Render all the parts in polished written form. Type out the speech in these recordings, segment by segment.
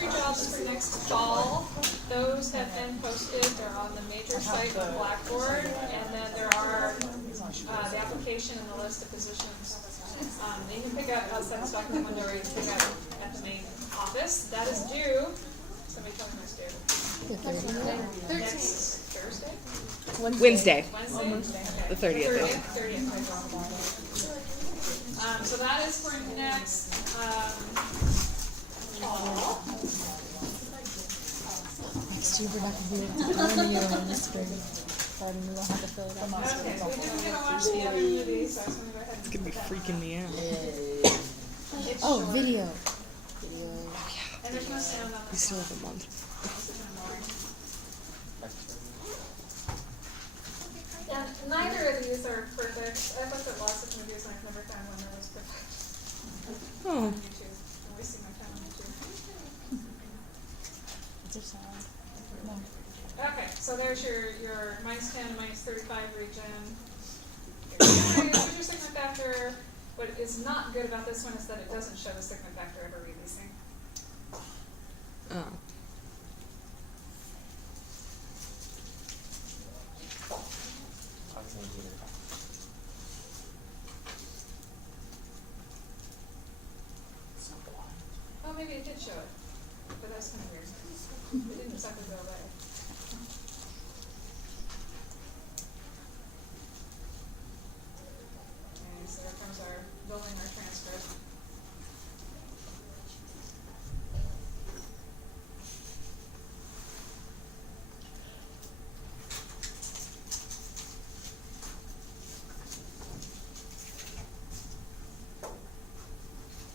chemistry jobs for next fall. Those have been posted. They're on the major site of Blackboard, and then there are the application and the list of positions. You can pick out outside the document window, or you can pick out at the main office. That is due. Somebody tell me when it's due. Next Thursday? Wednesday. Wednesday? Okay. The 30th. 30th. So that is for next fall. Next year we're not going to be able to learn you in the spring. So we won't have to fill it out. Okay, so we didn't get to watch the other movie, so I just want to go ahead and It's gonna be freaking me out. It's Oh, short. video. And there's no sound on We this still one. have a month. Yeah, neither of these are perfect. I've looked at lots of movies and I've never found one that was perfect. Oh. On YouTube. I'm wasting my time on YouTube. Is there sound? No. Okay, so there's your -10, -35 region. Here's your sigma factor. What is not good about this one is that it doesn't show the sigma factor ever releasing. Oh. Oh, maybe it did show it, but that's kind of weird. It didn't exactly go away. Okay, so there comes our building our transcript.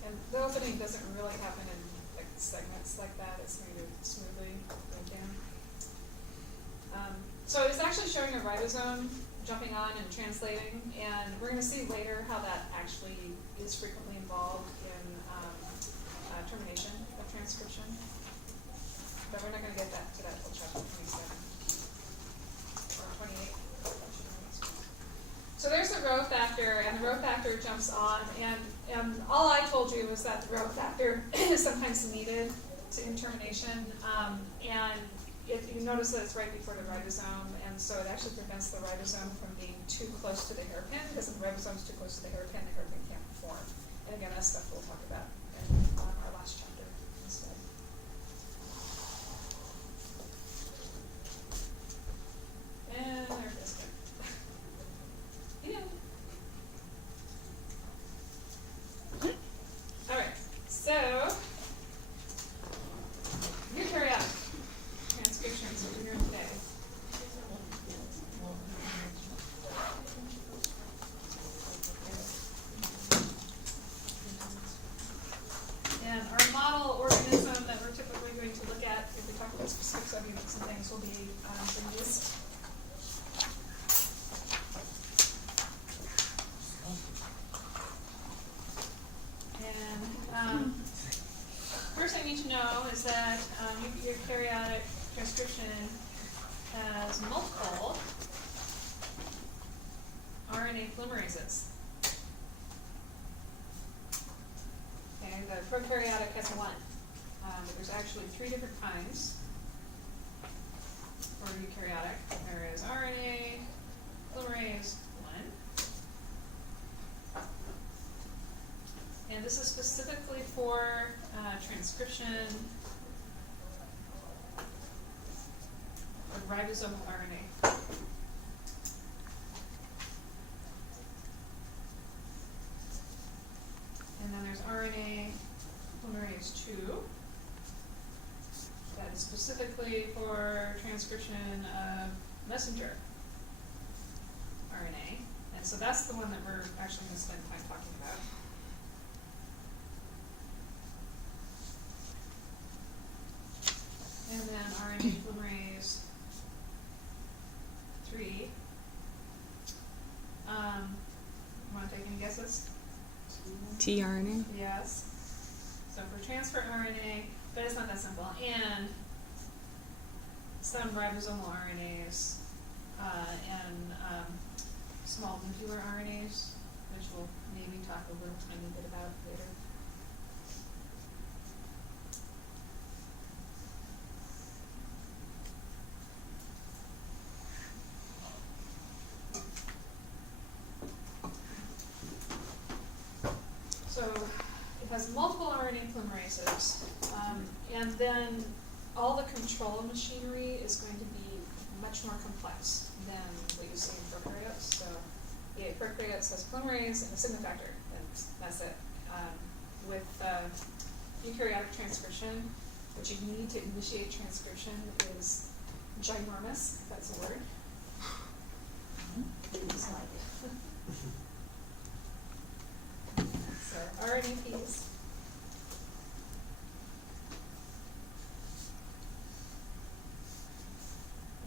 And the opening doesn't really happen in like segments like that. It's moved smoothly going down. So it's actually showing a ribosome jumping on and translating, and we're going to see later how that actually is frequently involved in termination of transcription. But we're not going to get to that till chapter 27 or 28. So there's the rho factor, and the rho factor jumps on, and all I told you was that the rho factor is sometimes needed in termination, and you notice that it's right before the ribosome, and so it actually prevents the ribosome from being too close to the hairpin, because if the ribosome is too close to the hairpin can't perform. And again, that's stuff we'll talk about in our last chapter instead. And there it is. Yeah. All right, so eukaryotic transcriptions that we're doing today. And our model organism that we're typically going to look at if we talk about specific subunits and things will be these. And first thing you need to know is that eukaryotic transcription has multiple RNA polymerases. Okay, the prokaryotic has one. But there's actually 3 different kinds for eukaryotic. There is RNA polymerase 1. And this is specifically for transcription of ribosomal RNA. And then there's RNA polymerase 2. That is specifically for transcription of messenger RNA. And so that's the one that we're actually going to spend time talking about. And then RNA polymerase 3. Want to take any guesses? tRNA? Yes. So for transfer RNA, but it's not that simple. And some ribosomal RNAs and small nuclear RNAs, which we'll maybe talk a little tiny bit about later. polymerases. And then all the control machinery is going to be much more complex than what you see in prokaryotes. So yeah, prokaryotes has polymerase and a sigma factor, and that's it. With eukaryotic transcription, what you need to initiate transcription is ginormous, if that's a word. So RNAPs.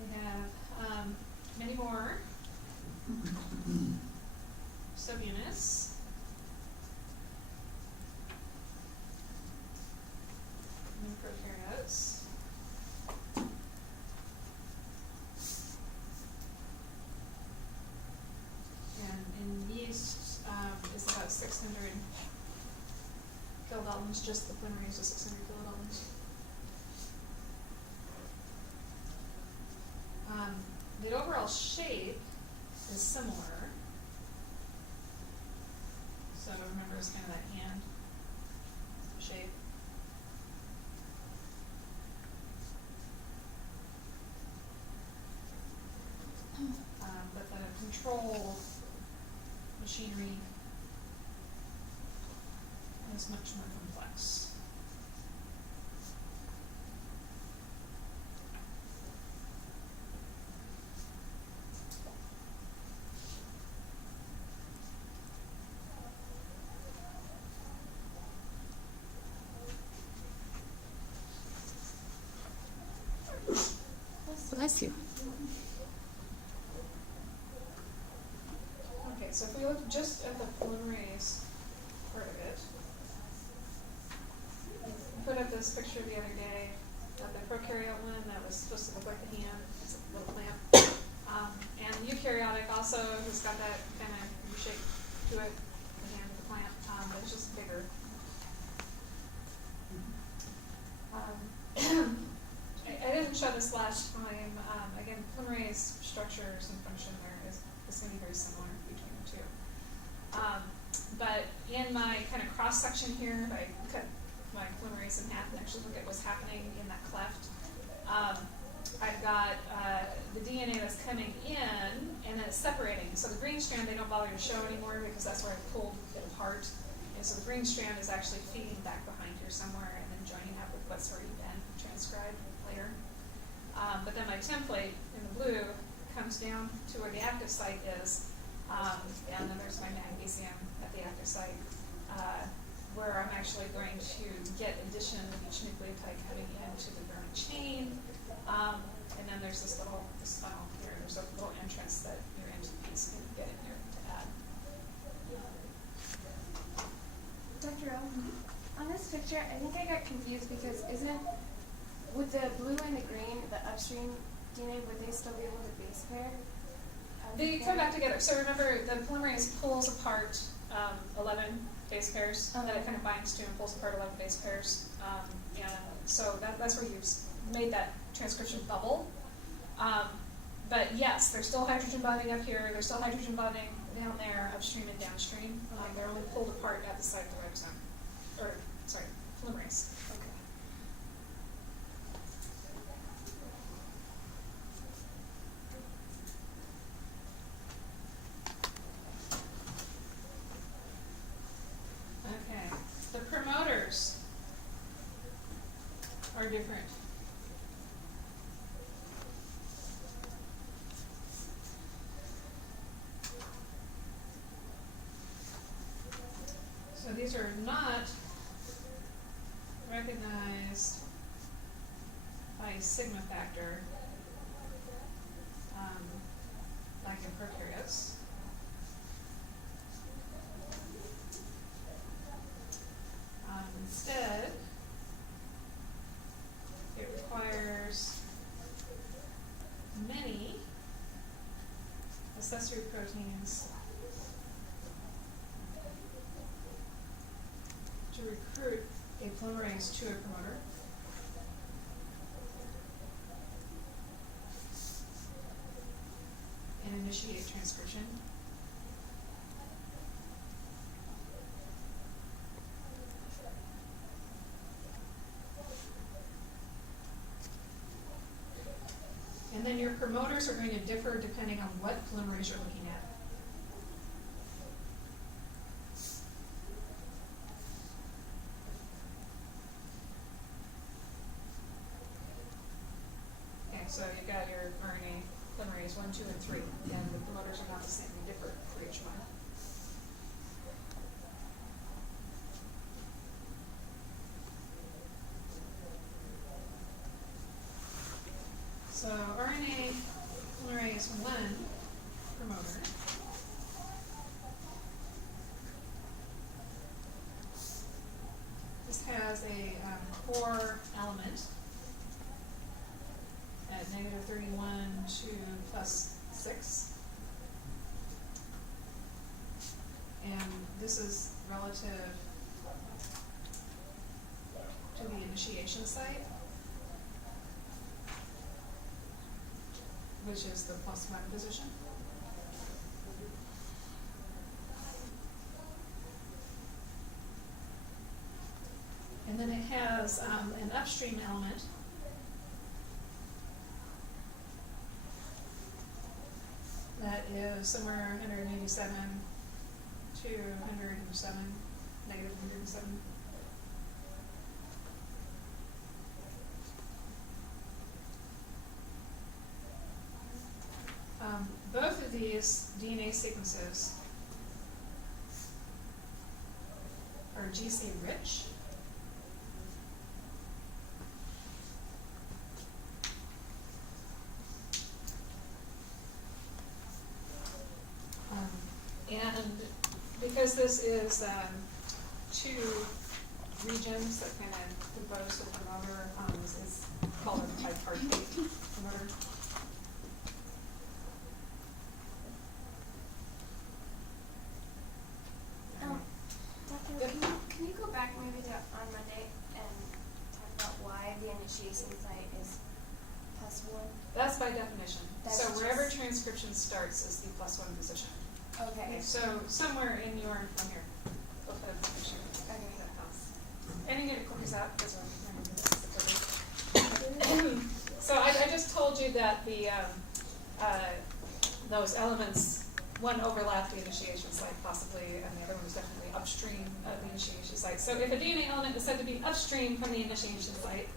We have many more subunits. In prokaryotes. And in yeast is about 600 kilodaltons, just the polymerase is 600 kilodaltons. The overall shape is similar. So remember, it's kind of that hand shape. But the control machinery is much more complex. Bless you. Okay, so if we look just at the polymerase part of it, I put up this picture the other day of the prokaryote one that was supposed to look like the hand. It's a little plant. And eukaryotic also has got that kind of shape to it, the hand of the plant, but it's just bigger. I didn't show this last time. Again, polymerase structures and function is going to be very similar between the two. But in my kind of cross section here, if I cut my polymerase in half and actually look at what's happening in that cleft, I've got the DNA that's coming in and then it's separating. So the green strand they don't bother to show anymore because that's where I pulled it apart. And so the green strand is actually feeding back behind here somewhere and then joining up with what's already been transcribed later. But then my template in the blue comes down to where the active site is, and then there's my magnesium at the active site, where I'm actually going to get addition of each nucleotide coming into the Vernon chain, and then there's this funnel here. There's a little entrance that your NTPs can get in there to add. Dr. O, on this picture, I think I got confused because with the blue and the green, the upstream DNA, would they still be able to base pair? They come back together. So remember, the polymerase pulls apart 11 base pairs, and then it kind of binds to and pulls apart 11 base pairs. And so that's where you've made that transcription bubble. But yes, there's still hydrogen bonding up here. There's still hydrogen bonding down there, upstream and downstream. They're only pulled apart at the site of the ribosome, or sorry, polymerase. Okay, the promoters are different. So these are not recognized by sigma factor like in prokaryotes. Instead, it requires many accessory proteins to recruit a polymerase to a promoter. And initiate transcription. And then your promoters are going to differ depending on what polymerase you're looking at. Okay, so you've got your RNA polymerase 1, 2, and 3, and the promoters are not the same, they differ for each one. So RNA polymerase 1 promoter this has a core element at -31 to +6. And this is relative to the initiation site, which is the +1 position. And then it has an upstream element that is somewhere 187 to 107, -107. Both of these DNA sequences are GC rich. And because this is two regions that kind of compose the promoter, this is called a bipartite promoter. Doctor, can you go back maybe to on Monday and talk about why the initiation site is +1? That's by definition. That's so wherever just- transcription starts is the +1 position. Okay. So somewhere in your, from here, go ahead and make sure that helps. And you need to click this out because so I just told you that the those elements, one overlapped the initiation site possibly, and the other one was definitely upstream of the initiation site. So if a DNA element is said to be upstream from the initiation site,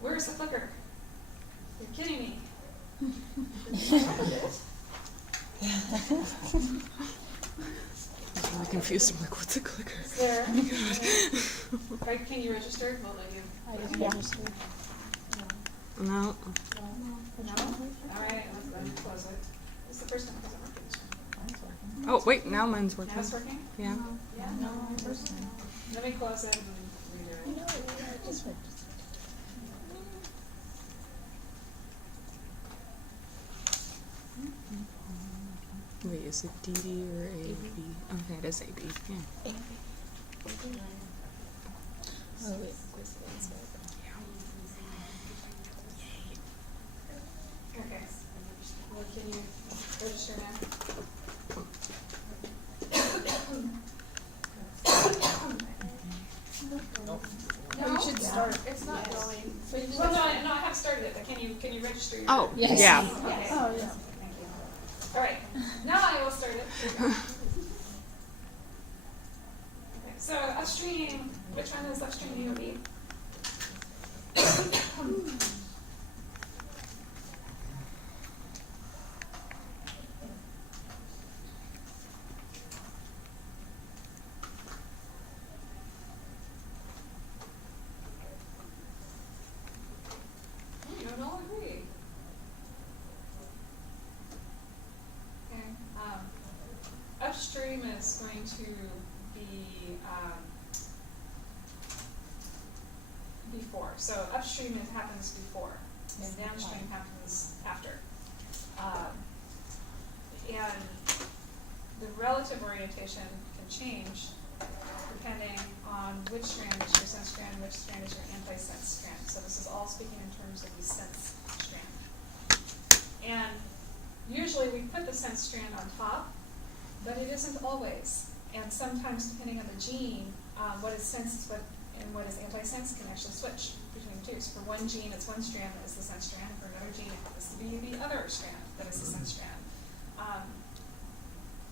where's the clicker? You're kidding me. I'm really confused. I'm like, what's a clicker? Is there? Right, can you register? Well, then you. I just registered. No. No? All right, let's close it. This is the first time it doesn't work in this one. Mine's working. Oh, wait, now mine's working. Now it's working? Yeah. Yeah. No, first time. Let me close it and redo it. No, I just registered. Wait, is it DD or AB? Okay, it is AB. Yeah. Oh, wait. Okay. Well, can you register now? No, You should start. It's not going. Well, no, I have started it, but can you register your? Oh, Yes. yeah. Okay. Oh, yeah. Thank you. All right. Now I will start it. Okay. So upstream, which one is upstream UV? You don't all agree. Okay. Upstream is going to be before. So upstream happens before, and downstream happens after. And the relative orientation can change depending on which strand is your sense strand, which strand is your anti-sense strand. So this is all speaking in terms of the sense strand. And usually we put the sense strand on top, but it isn't always. And sometimes depending on the gene, what is sensed and what is anti-sense can actually switch. between the two. So for one gene, it's one strand that is the sense strand. For another gene, it has to be the other strand that is the sense strand.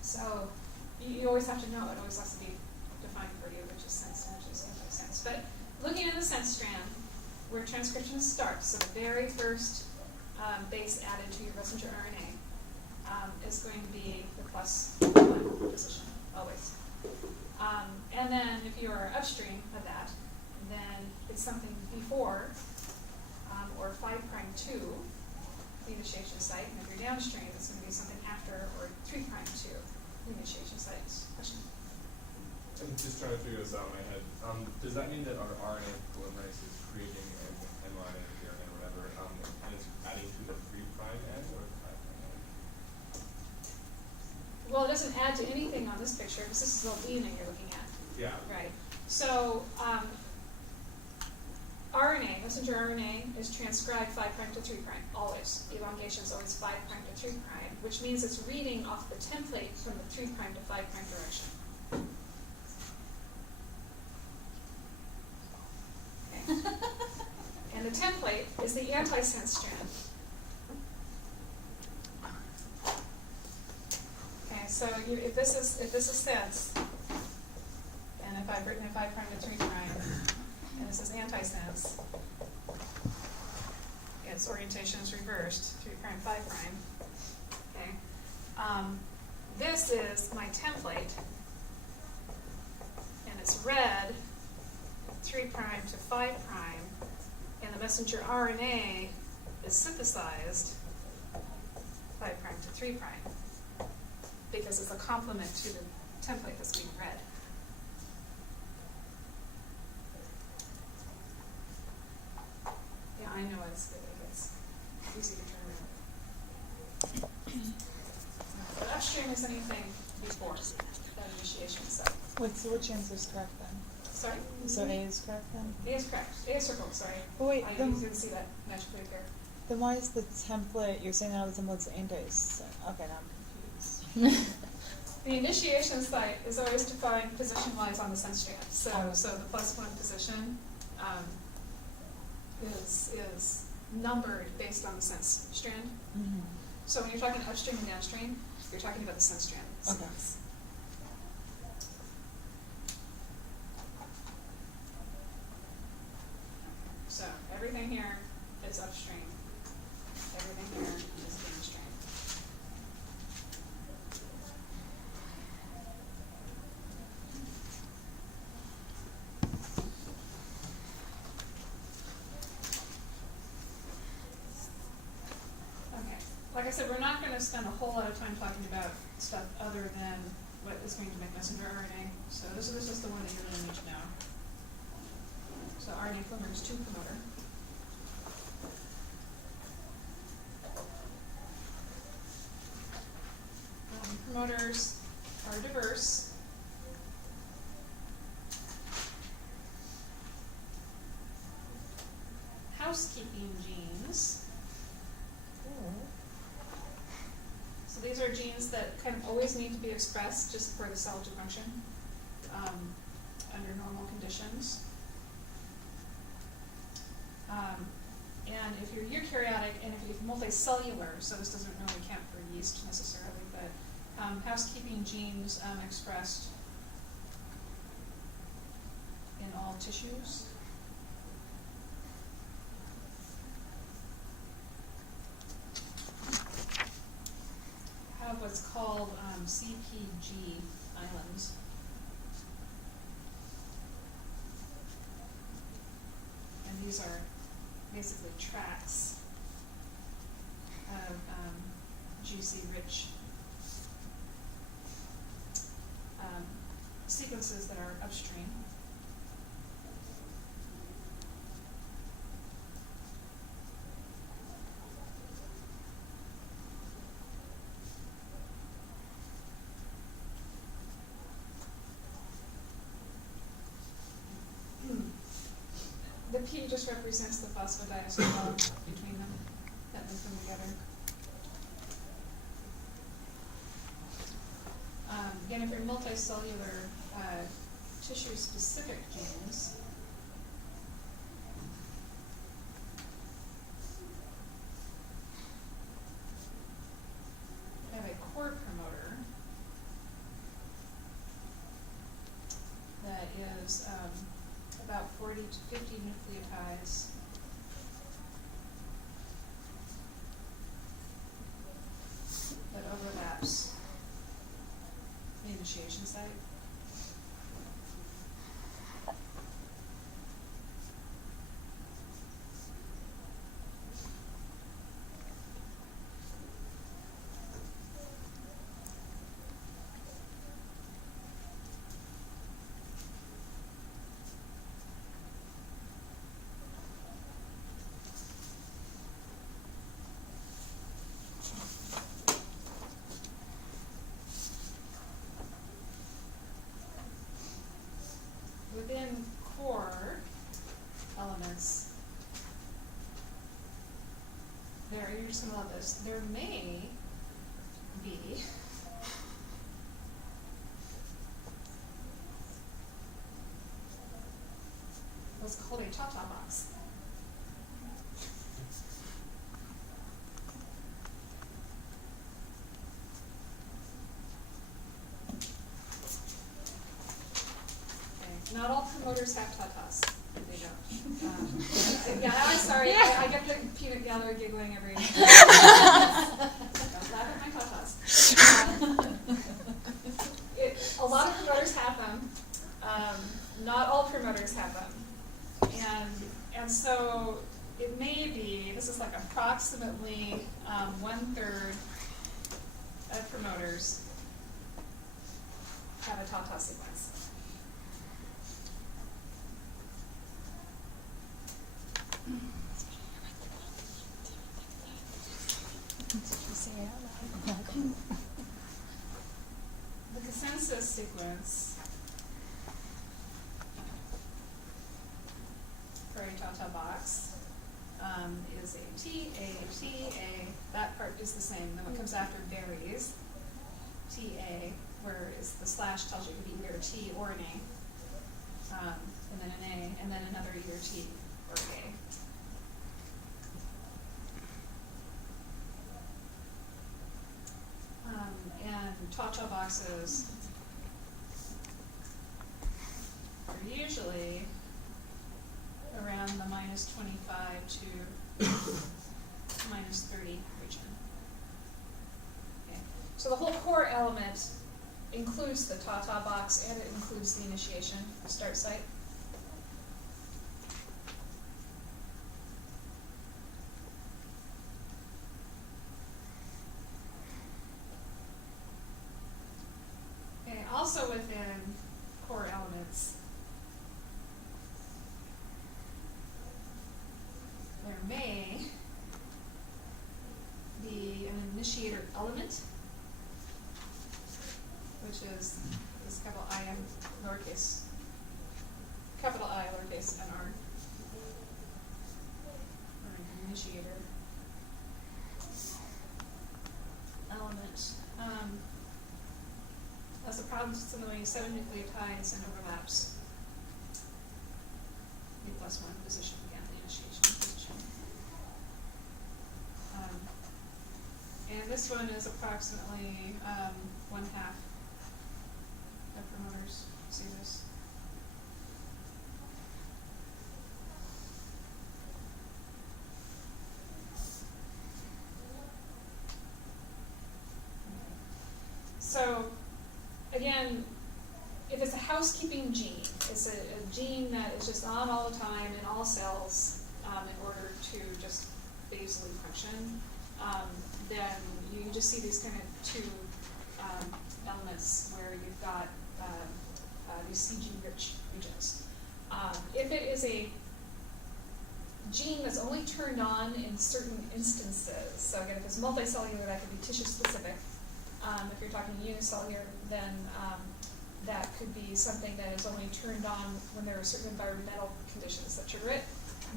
So you always have to know, it always has to be defined for you, which is sense and which is antisense. But looking at the sense strand, where transcription starts, so the very first base added to your messenger RNA is going to be the +1 position, always. And then if you are upstream of that, then it's something before or 5'2", the initiation site, and if you're downstream, it's going to be something after or 3'2", the initiation site. Question? I'm just trying to figure this out in my head. Does that mean that our RNA polymerase is creating an mRNA or DNA or whatever, and it's adding to the 3' end or the 5' end? Well, it doesn't add to anything on this picture because this is all DNA you're looking at. Yeah. Right. So RNA, messenger RNA, is transcribed 5' to 3', always. Elongation is always 5' to 3', which means it's reading off the template from the 3' to 5' direction. Okay. And the template is the antisense strand. Okay, so if this is sense, and if I've written a 5' to 3', and this is antisense, its orientation is reversed, 3', 5'. Okay. This is my template, and it's read 3' to 5', and the messenger RNA is synthesized 5' to 3', because it's a complement to the template that's being read. Yeah, I know it's easy to turn around. But upstream is anything before that initiation step. Wait, so which answer is correct then? Sorry? So A is correct then? A is correct. A is circled, sorry. But wait, I then, didn't see that magically appear. then why is the template, you're saying now the template's anti, okay, now I'm confused. The initiation site is always defined position-wise on the sense strand. So the +1 position is numbered based on the sense strand. Mm-hmm. So when you're talking upstream and downstream, you're talking about the sense strand. Okay. So everything here is upstream. Everything here is downstream. Okay. Like I said, we're not going to spend a whole lot of time talking about stuff other than what is going to make messenger RNA. So this is the one that you really need to know. So RNA polymerase II promoter. Promoters are diverse. Housekeeping genes. So these are genes that kind of always need to be expressed just for the cell to function under normal conditions. And if you're eukaryotic and if you're multicellular, so this doesn't really count for yeast necessarily, but housekeeping genes expressed in all tissues. Have what's called CPG islands. And these are basically tracks of juicy, rich sequences that are upstream. The P just represents the phosphodiesterol bond between them that link them together. Again, if you're multicellular, tissue-specific genes is about 40 to 50 nucleotides. That overlaps the initiation site. Within core elements, you're just gonna love this, there may be what's called a ta-ta box. Not all promoters have tatas. They don't. Yeah, I'm sorry. I get the peanut gallery giggling every. Don't laugh at my tatas. A lot of promoters have them. Not all promoters have them, and so it may be. This is like approximately 1/3 of promoters have a tata sequence. The consensus sequence for a tata box is a T, A, T, A. That part is the same. Then what comes after varies. T, A, where is the slash tells you it could be either a T or an A. And then an A, and then another either T or A. And ta-ta boxes are usually around the -25 to -30 region. Okay. So the whole core element includes the ta-ta box and it includes the initiation start site. Also within core elements, there may be an initiator element, which is this capital I and lowercase, capital I, lowercase n r, or an initiator element. That's a problem similarly 7 nucleotides and overlaps the +1 position, again, the initiation position. And this one is approximately 1/2 of promoters see this. So, again, if it's a housekeeping gene, it's a gene that is just on all the time in all cells in order to just basally function, then you just see these kind of two elements where you've got these CG-rich regions. If it is a gene that's only turned on in certain instances, so again, if it's multicellular, that could be tissue-specific. If you're talking unicellular, then that could be something that is only turned on when there are certain environmental conditions that trigger it.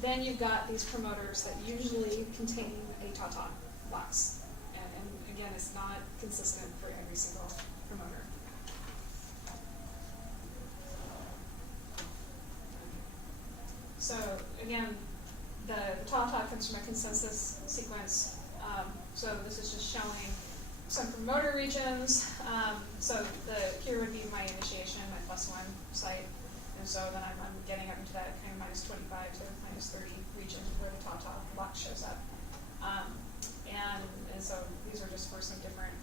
Then you've got these promoters that usually contain a ta-ta box. And again, it's not consistent for every single promoter. So again, the ta-ta comes from a consensus sequence. So this is just showing some promoter regions. So here would be my initiation, my +1 site, and And so then I'm getting up into that kind of minus 25 to minus 30 region where the top box shows up. And so these are just for some different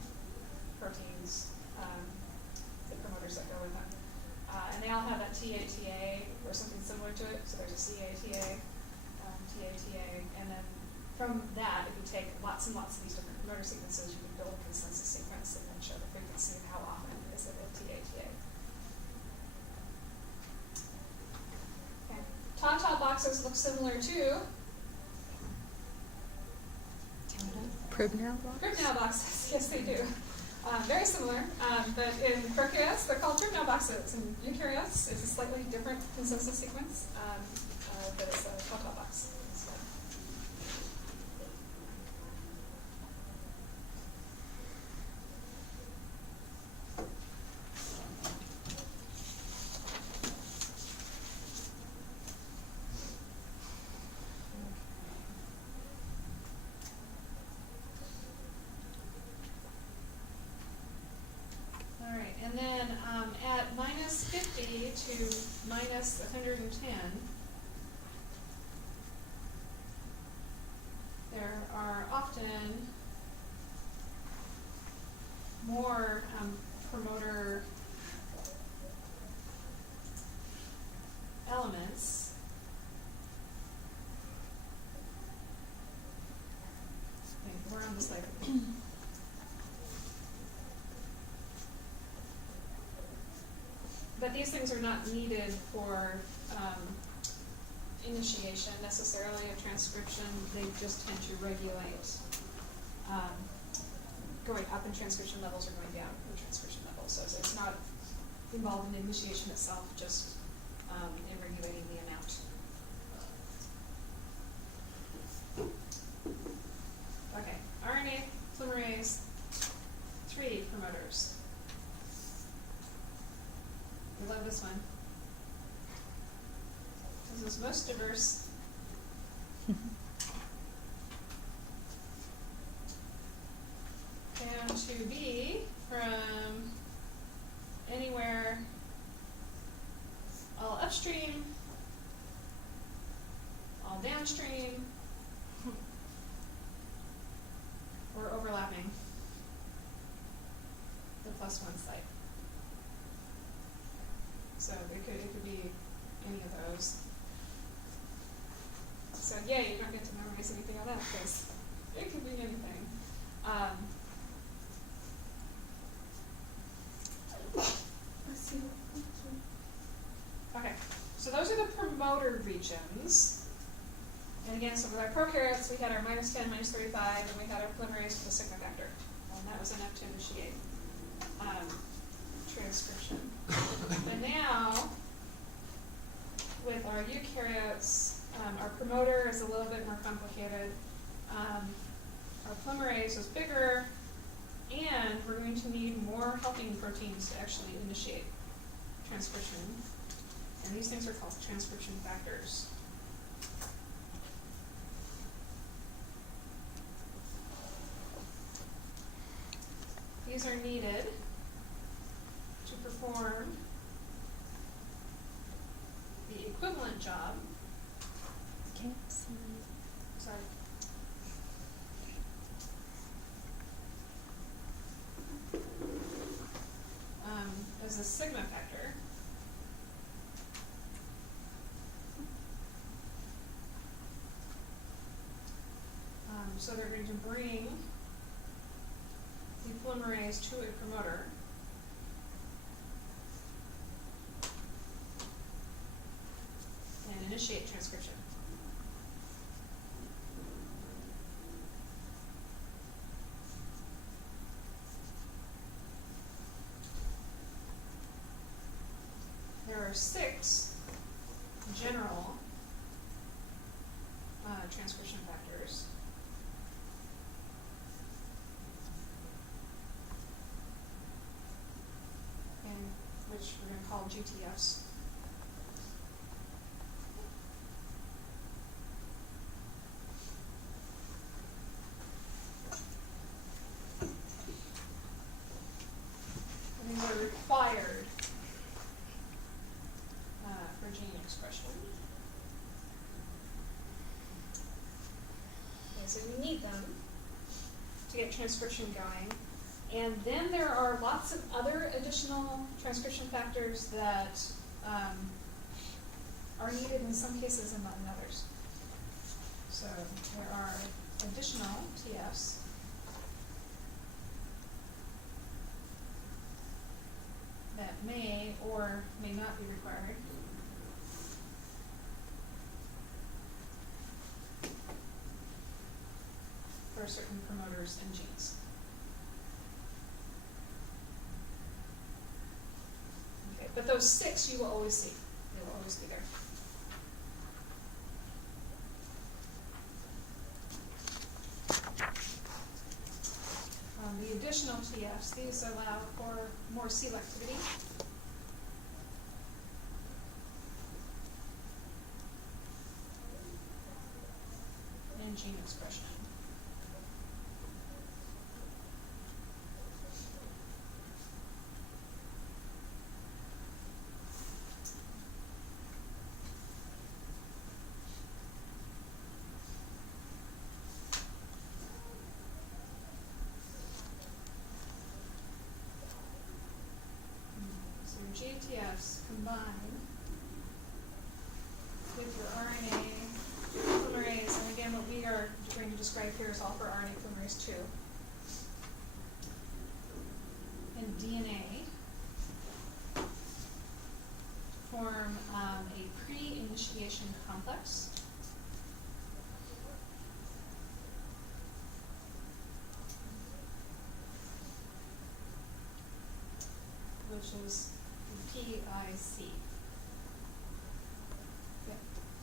proteins, the promoters that go with them. And they all have that TATA or something similar to it. So there's a CATA, TATA, and then from that, if you take lots and lots of these different promoter sequences, you can build a consensus sequence and then show the frequency of how often is it a TATA. Okay. Top boxes look similar to Pribnow box? Pribnow boxes. Yes, they do. Very similar, but in prokaryotes, they're called Pribnow boxes. In eukaryotes, it's a slightly different consensus sequence, but it's a top box. So. All right, and then at minus 50 to minus 110, there are often more promoter elements. Okay, we're on the slide. But these things are not needed for initiation necessarily of transcription. They just tend to regulate going up in transcription levels or going down in transcription levels. So it's not involved in initiation itself, just in regulating the amount. Okay, RNA polymerase 3 promoters. We love this one. This is most diverse. Found to be from anywhere all upstream, all downstream, or overlapping the +1 site. So it could be any of those. So yay, you don't get to memorize anything on that because it could be anything. Okay, so those are the promoter regions. And again, so with our prokaryotes, we had our minus 10, minus 35, and we had our polymerase with a sigma vector. And that was enough to initiate transcription. And now, with our eukaryotes, our promoter is a little bit more complicated. Our polymerase is bigger, and we're going to need more helping proteins to actually initiate transcription. And these things are called transcription factors. These are needed to perform the equivalent job. Can't see. Sorry. As a sigma factor. So they're going to bring the polymerase to a promoter. And initiate transcription. There are 6 general transcription factors. Which we're going to call GTFs. And these are required expression. Okay, so we need them to get transcription going. And then there are lots of other additional transcription factors that are needed in some cases and not in others. So there are additional TFs that may or may not be required. For certain promoters and genes. Okay, but those 6 you will always see. They will always be there. The additional TFs, these allow for more selectivity. And gene expression. So your GTFs combine with your RNA polymerase, and again, what we are going to describe here is all for RNA polymerase 2. And DNA form a pre-initiation complex. Which is PIC. Yeah.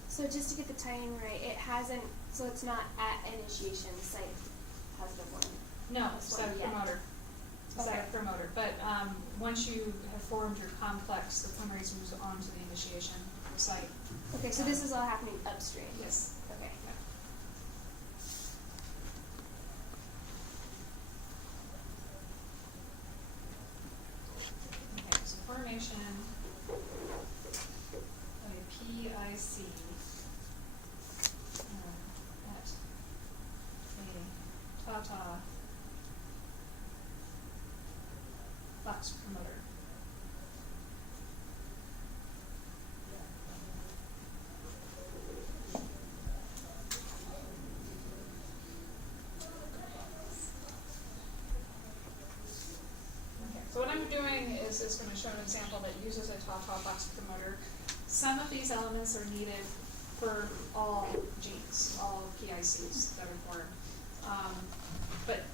So just to get the timing right, it hasn't, so it's not at initiation, site positive 1. No, it's a Yeah. promoter. It's Okay. a promoter. But once you have formed your complex, the polymerase moves on to the initiation site. Okay, so this is all happening upstream. Yes. Okay. Okay, so formation of a PIC at a TATA box promoter. Okay, so what I'm doing is going to show an example that uses a TATA box promoter. Some of these elements are needed for all genes, all PICs that are formed. But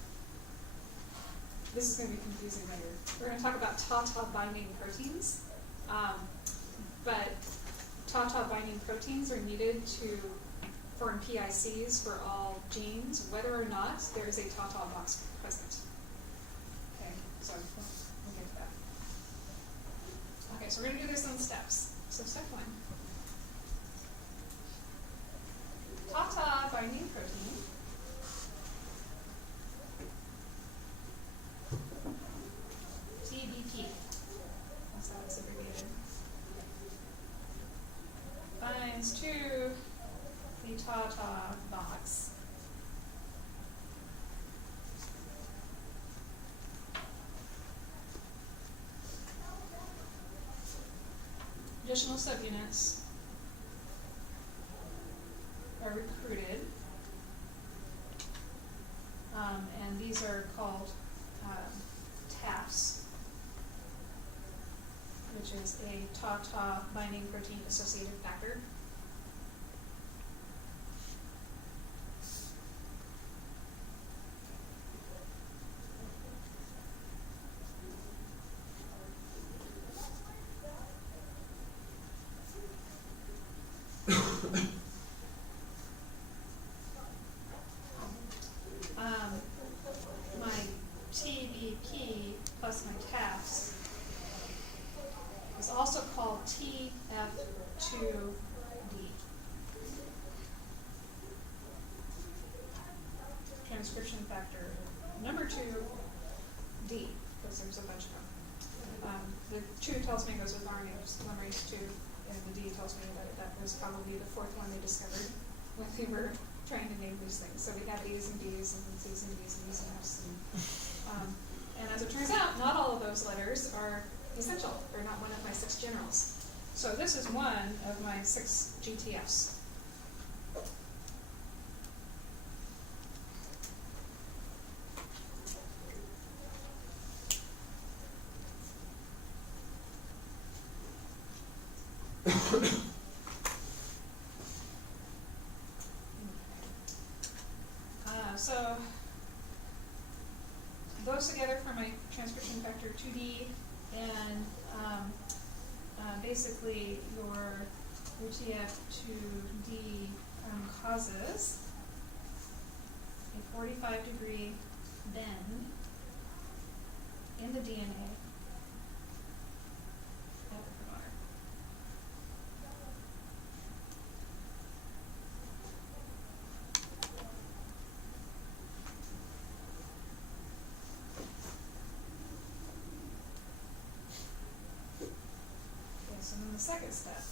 this is going to be confusing later. We're going to talk about TATA binding proteins. But TATA binding proteins are needed to form PICs for all genes, whether or not there is a TATA box present. Okay, so we'll get to that. Okay, so we're going to do this in steps. So step 1. TATA binding protein TBP, that's how it's abbreviated, binds to the TATA box. Additional subunits are recruited, and these are called TAFs, which is a TATA binding protein associated factor. My TBP plus my TAFs is also called TF2D. Transcription factor number 2D, because there's a bunch of them. The 2 tells me it goes with RNA polymerase 2. and the D tells me that that was probably the fourth one they discovered when they were trying to name these things. So we have A's and B's and C's and D's and E's and F's. And as it turns out, not all of those letters are essential. They're not one of my 6 generals. So this is one of my 6 GTFs. So those together for my transcription factor 2D, and basically your TF2D causes a 45-degree bend in the DNA at the promoter. So then the second step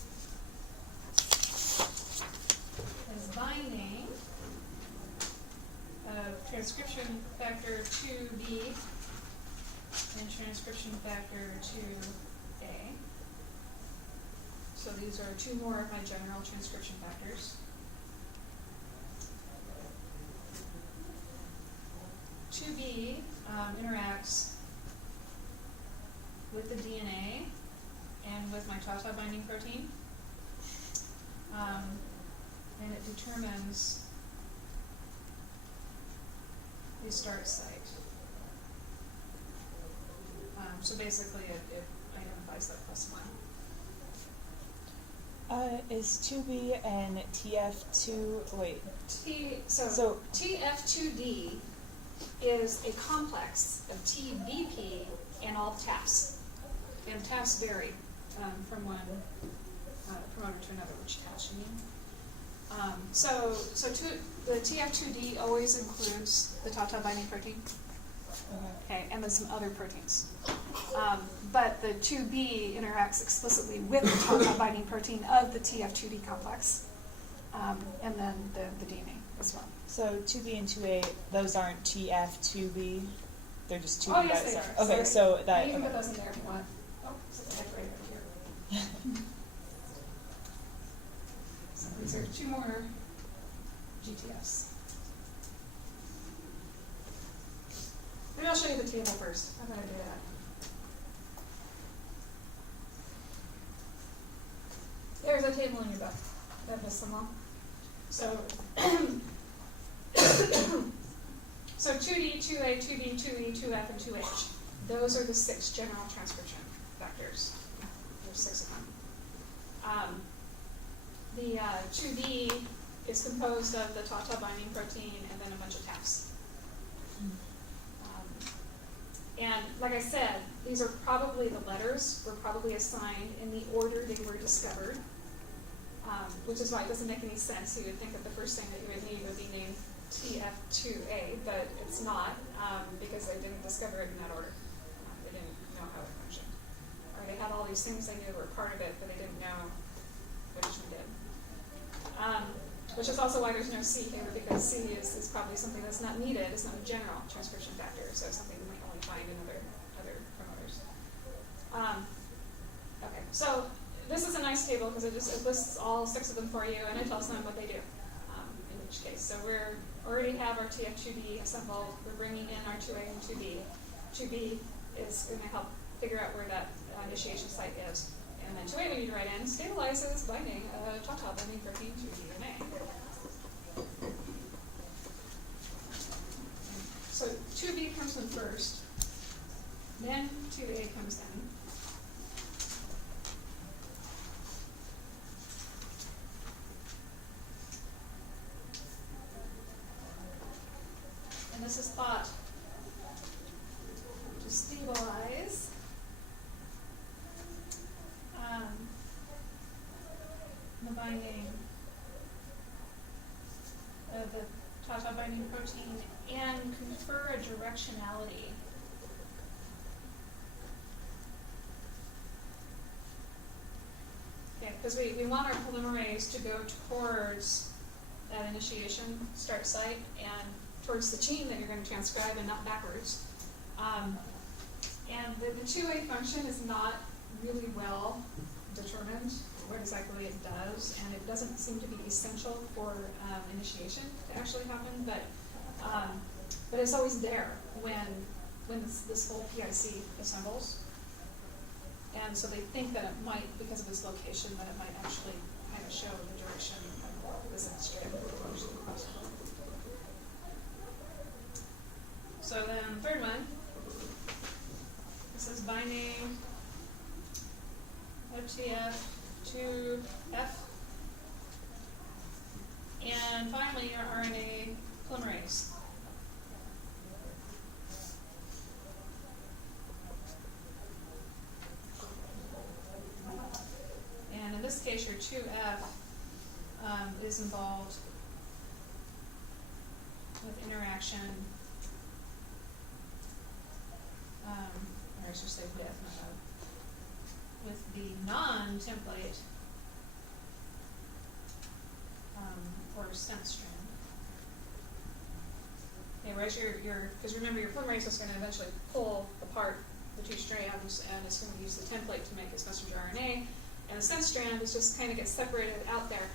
is binding of transcription factor 2B and transcription factor 2A. So these are 2 more of my general transcription factors. 2B interacts with the DNA and with my TATA binding protein, and it determines the start site. So basically it identifies that +1. Is 2B and TF2, wait. So TF2D is a complex of TBP and all TAFs. And TAFs vary from one promoter to another, which TAFs you mean. The TF2D always includes the TATA binding protein, okay, and then some other proteins. But the 2B interacts explicitly with the TATA binding protein of the TF2D complex, and then the DNA as well. So 2B and 2A, those aren't TF2B? They're just 2B Oh, yes, by they itself. are. Okay, Sorry. so that, You can put okay. those in there if you want. Oh, it's a typewriter here. So these are 2 more GTFs. Maybe I'll show you the table first. How about I do that? There's a table in your book. That lists them all. So, so 2D, 2A, 2B, 2E, 2F, and 2H. Those are the 6 general transcription factors. There's 6 of them. The 2B is composed of the TATA binding protein and then a bunch of TAFs. And like I said, these are probably the letters were probably assigned in the order they were discovered, which is why it doesn't make any sense. You would think that the first thing that you would need would be named TF2A, but it's not, because they didn't discover it in that order. They didn't know how it functioned. Or they had all these things they knew were part of it, but they didn't know what each one did. Which is also why there's no C here, because C is probably something that's not needed. It's not a general transcription factor, so it's something you might only find in other promoters. Okay, so this is a nice table because it lists all 6 of them for you, and it tells them what they do in each case. So we already have our TF2D assembled. We're bringing in our 2A and 2B. 2B is going to help figure out where that initiation site is. And then 2A we need to write in stabilizes binding TATA binding protein to DNA. So 2B comes in first, then 2A comes in. And this is thought to stabilize the binding of the TATA binding protein and confer a directionality. Okay, because we want our polymerase to go towards that initiation start site and towards the gene that you're going to transcribe and not backwards. And the 2A function is not really well determined what exactly it does, and it doesn't seem to be essential for initiation to actually happen, but it's always there when this whole PIC assembles. And so they think that it might, because of its location, that it might actually kind of show the direction of this strand function across the board. So then the third one, this is binding FTF to F. And finally, your RNA polymerase. And in this case, your 2F is involved with interaction, or I should say with, not of, with the non-template or sense strand. Okay, whereas because remember your polymerase is going to eventually pull apart the two strands and it's going to use the template to its messenger RNA, and the sense strand is just kind of gets separated out there.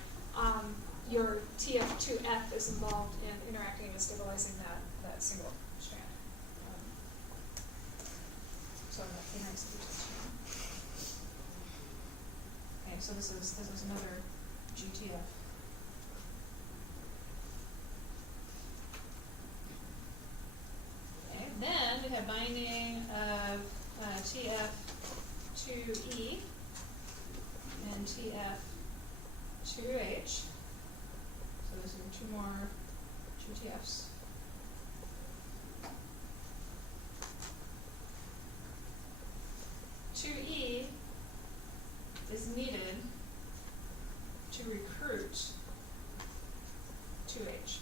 Your TF2F is involved in interacting and stabilizing that single strand. So that interacts with each strand. Okay, so this is another GTF. Okay, then we have binding of TF2E and TF2H. So those are two more GTFs. 2E is needed to recruit 2H.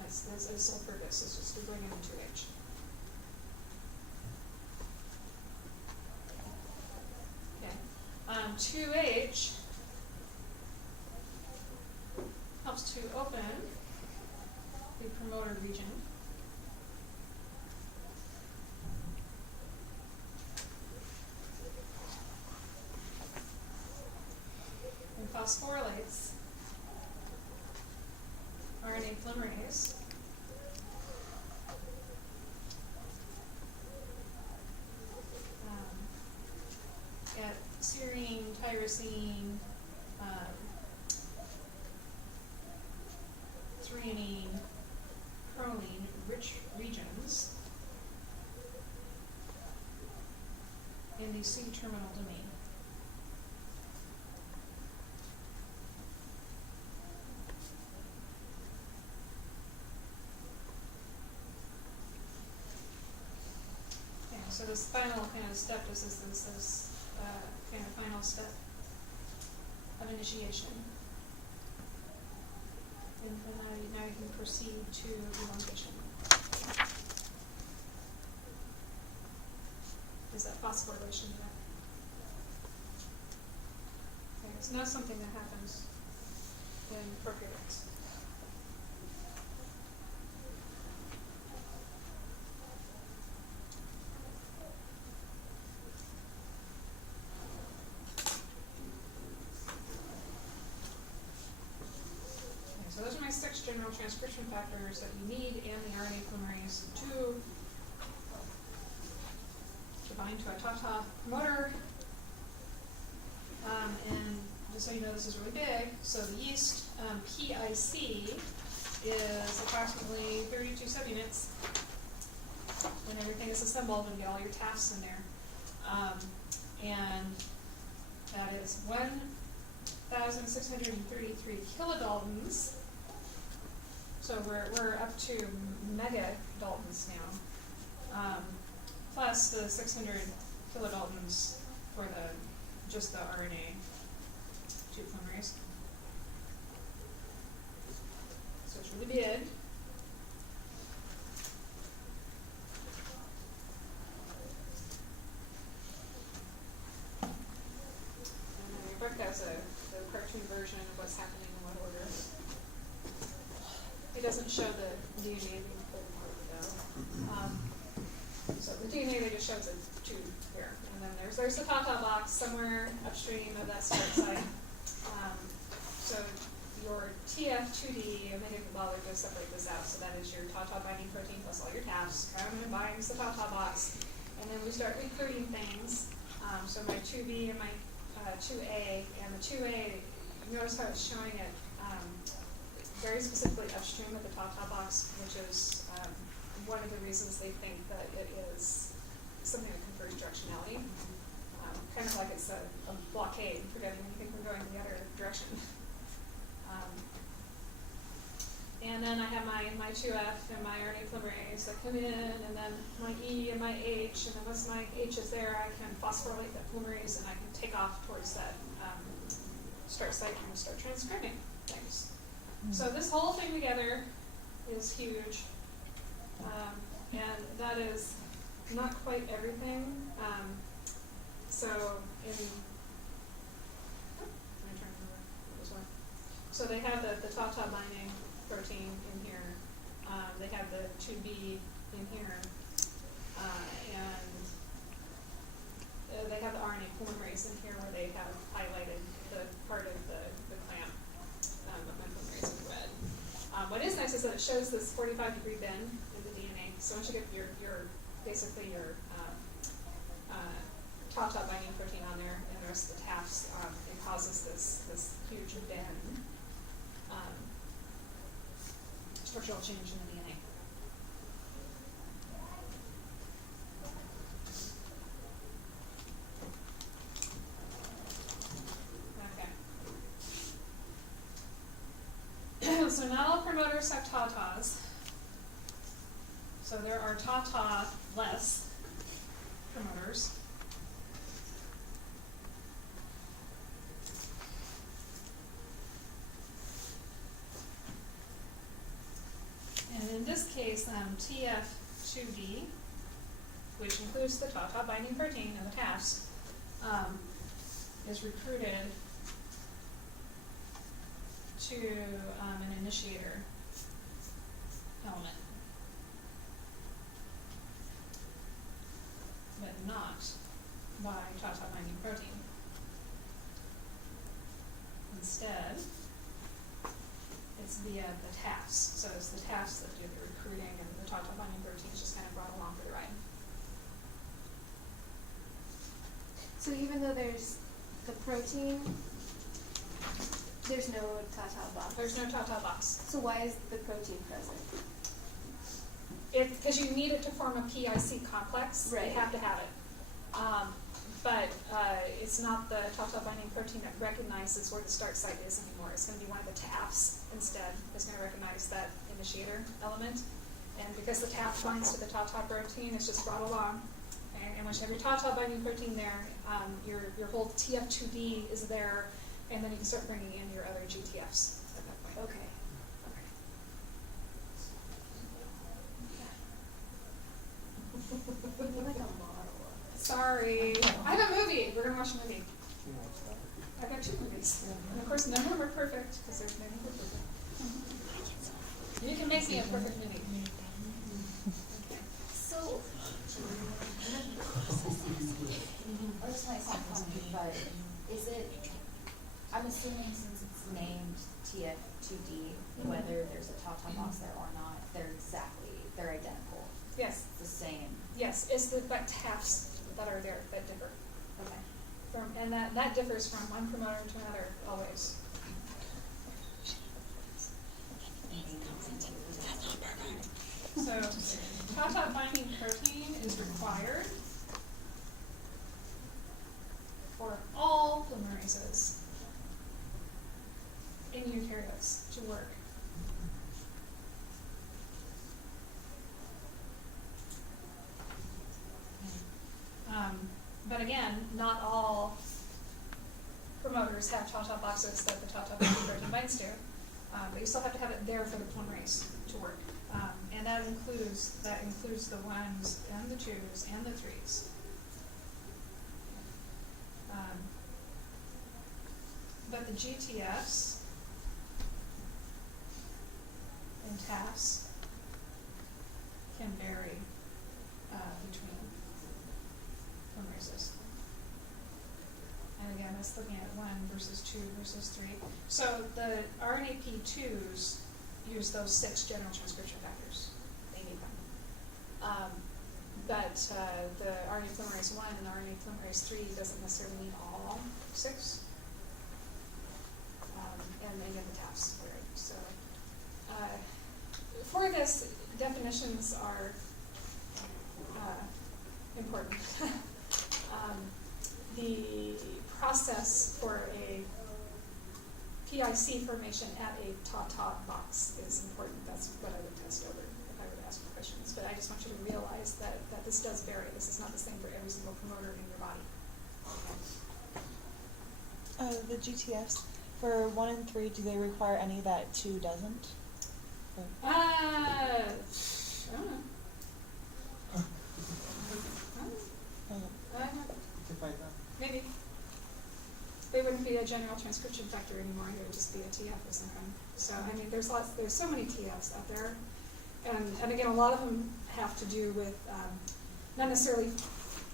That's a sulfur base, it's just to bring in 2H. Okay. 2H helps to open the promoter region. And phosphorylates RNA polymerase at serine, tyrosine, threonine, proline rich regions in the C-terminal domain. Okay, so this final kind of step is this kind of final step of initiation. And now you can proceed to elongation. Is that phosphorylation yet? Okay, it's not something that happens in prokaryotes. So those are my 6 general transcription factors that you need in the RNA polymerase to bind to a TATA promoter. And just so you know, this is really big. So the yeast PIC is approximately 32 subunits when everything is assembled and get all your tasks in there. And that is 1,633 kilodaltons. So we're up to megadaltons now, plus the 600 kilodaltons for just the RNA 2 polymerase. So it's really big. And your book has a the cartoon version of what's happening in what order. It doesn't show the DNA being pulled apart though. So the DNA, they just shows a tube here, and then there's the Tata box somewhere upstream of that start site. So your TF2D, omega globule, to separate this out, so that is your Tata binding protein plus all your TAFs. Chiromin binds the Tata box, and then we start recruiting things. So my 2B and my 2A, and the 2A, notice how it's showing it very specifically upstream of the Tata box, which is one of the reasons they think that it is something that confers directionality. Kind of like it's a blockade, preventing anything from going the other direction. And then I have my 2F and my RNA polymerase that come in, and then my E and my H, and then once my H is there, I can phosphorylate that polymerase, and I can take off towards that start site and start transcribing things. So this whole thing together is huge, and that is not quite everything. So in, I'm trying to remember what was one. So they have the Tata binding protein in here. They have the 2B in here, and they have the RNA polymerase in here, where they have highlighted the part of the clamp of my polymerase in red. What is nice is that it shows this 45-degree bend in the DNA. So once you get your basically your Tata binding protein on there and the rest of the TAFs, it causes this huge bend, structural change in the DNA. Okay. So not all promoters have Tatas. So there are Tata-less promoters. And in this case, TF2D, which includes the Tata binding protein and the TAFs, is recruited to an initiator element, but not by Tata binding protein. Instead, it's via the TAFs. So it's the TAFs that do the recruiting, and the Tata binding protein is just kind of brought along for the ride. So even though there's the protein, there's no Tata box. There's no Tata box. So why is the protein present? Because you need it to form a PIC complex. Right. You have to have it. But it's not the Tata binding protein that recognizes where the start site is anymore. It's going to be one of the TAFs instead. It's going to recognize that initiator element. And because the TAF binds to the Tata protein, it's just brought along. And once you have your Tata binding protein there, your whole TF2D is there, and then you can start bringing in your other GTFs at that point. Okay. You need like a model. Sorry. I have a movie. We're going to watch a movie. I've got 2 movies. And of course, none of them are perfect, because there's many who are perfect. You can make me a perfect movie. So, this might sound funny, but is it, I'm assuming since it's named TF2D, whether there's a Tata box there or not, they're identical. Yes. It's the same. Yes. It's the TAFs that are there that differ. Okay. And that differs from one promoter to another always. So Tata binding protein is required for all polymerases in eukaryotes to work. But again, not all promoters have Tata boxes that the Tata binding protein binds to. But you still have to have it there for the polymerase to work. And that includes the 1s and the 2s and the 3s. But but the GTFs and TAFs can vary between polymerases. And again, that's looking at 1 versus 2 versus 3. So the RNAP2s use those 6 general transcription factors. They need them. But the RNA polymerase 1 and the RNA polymerase 3 doesn't necessarily need all 6. And again, the TAFs vary. So for this, definitions are important. The process for a PIC formation at a top box is important. That's what I would test over if I were to ask questions. But I just want you to realize that this does vary. This is not the same for every single promoter in your body. The GTFs, for 1 and 3, do they require any that 2 doesn't? I don't know. Maybe. They wouldn't be a general transcription factor anymore. They would just be a TF of some kind. So I mean, there's so many TFs out there, and again, a lot of them have to do with not necessarily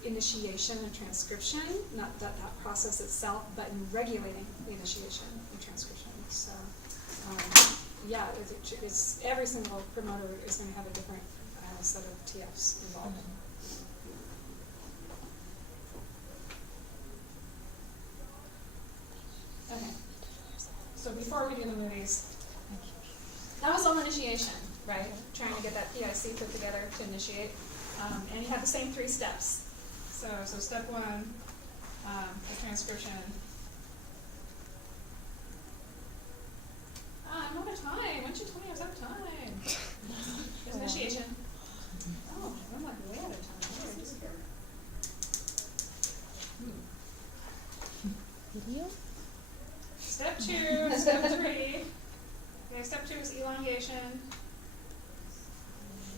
initiation and transcription, not that process itself, but in regulating the initiation and transcription. So yeah, it's every single promoter is going to have a different set of TFs involved. Okay, so before we do the movies, that was all initiation, right? Trying to get that PIC put together to initiate. And you have the same 3 steps. So step 1, the transcription. I'm out of time. Why don't you tell me I was out of time? There's initiation. Oh, I'm like way out of time. Where did I disappear? Video? Step 2, step 3. Okay, step 2 is elongation.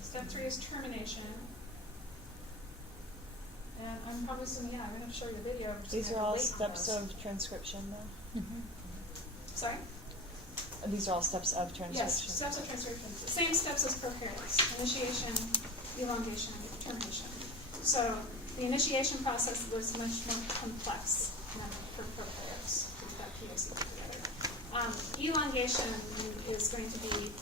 Step 3 is termination. And I'm probably assuming, yeah, I'm going to show you a video. I'm just These gonna are all wait on steps those. of transcription, though? Sorry? These are all steps of transcription? Yes, steps of transcription. Same steps as prokaryotes. Initiation, elongation, termination. So the initiation process was much more complex than for prokaryotes. That PIC put together. Elongation is going to be